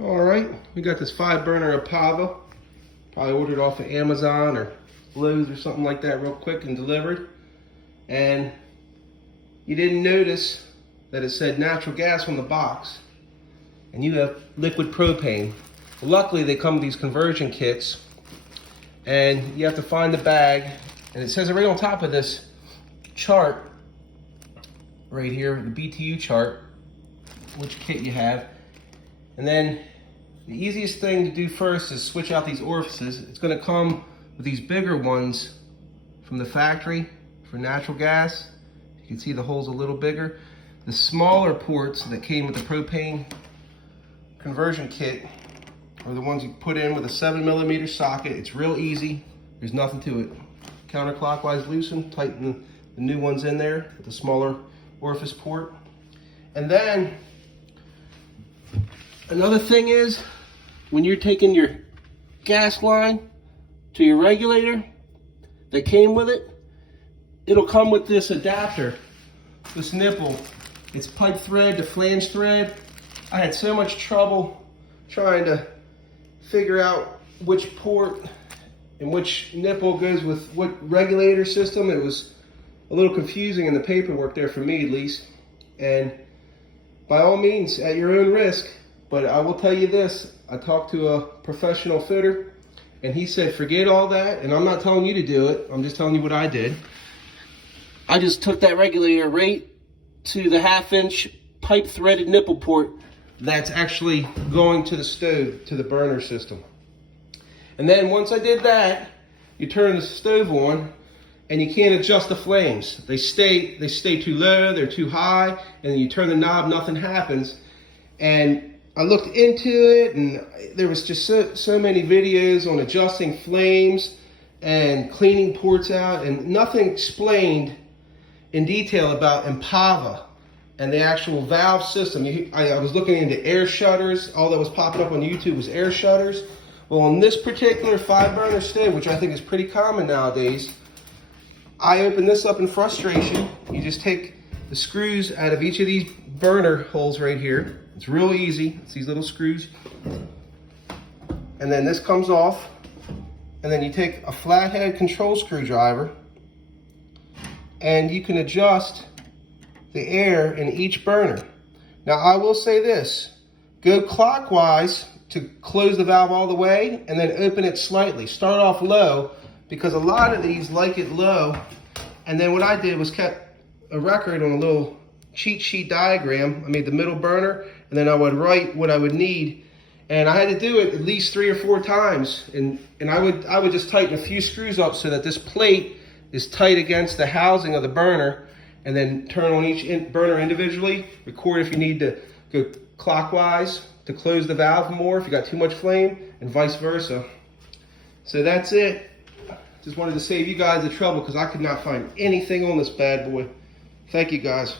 All right, we got this 5-burner Empava. Probably ordered off of Amazon or Lowe's or something like that real quick and delivered. And you didn't notice that it said natural gas on the box. And you have liquid propane. Well, luckily they come with these conversion kits. And you have to find the bag. And it says it right on top of this chart right here, the BTU chart, which kit you have. And then the easiest thing to do first is switch out these orifices. It's going to come with these bigger ones from the factory for natural gas. You can see the hole's a little bigger. The smaller ports that came with the propane conversion kit are the ones you put in with a 7mm socket. It's real easy. There's nothing to it. Counterclockwise loosen, tighten the new ones in there with the smaller orifice port. And then another thing is, when you're taking your gas line to your regulator that came with it, it'll come with this adapter, this nipple. It's pipe thread to flange thread. I had so much trouble trying to figure out which port and which nipple goes with what regulator system. It was a little confusing in the paperwork there for me, at least. And by all means, at your own risk, but I will tell you this, I talked to a professional fitter and he said, forget all that, and I'm not telling you to do it, I'm just telling you what I did. I just took that regulator right to the 1/2-inch pipe threaded nipple port that's actually going to the stove, to the burner system. And then once I did that, you turn the stove on and you can't adjust the flames. They stay too low, they're too high, and then you turn the knob, nothing happens. And I looked into it, and there was just so many videos on adjusting flames and cleaning ports out, and nothing explained in detail about Empava and the actual valve system. I was looking into air shutters. All that was popping up on YouTube was air shutters. Well, on this particular 5-burner stove, which I think is pretty common nowadays, I opened this up in frustration. You just take the screws out of each of these burner holes right here. It's real easy. It's these little screws. And then this comes off. And then you take a flathead control screwdriver and you can adjust the air in each burner. Now I will say this, go clockwise to close the valve all the way and then open it slightly. Start off low because a lot of these like it low. And then what I did was kept a record on a little cheat sheet diagram. I made the middle burner and then I would write what I would need. And I had to do it at least 3 or 4 times. And I would just tighten a few screws up so that this plate is tight against the housing of the burner, and then turn on each burner individually. Record if you need to go clockwise to close the valve more if you got too much flame, and vice versa. So that's it. Just wanted to save you guys the trouble because I could not find anything on this bad boy. Thank you guys.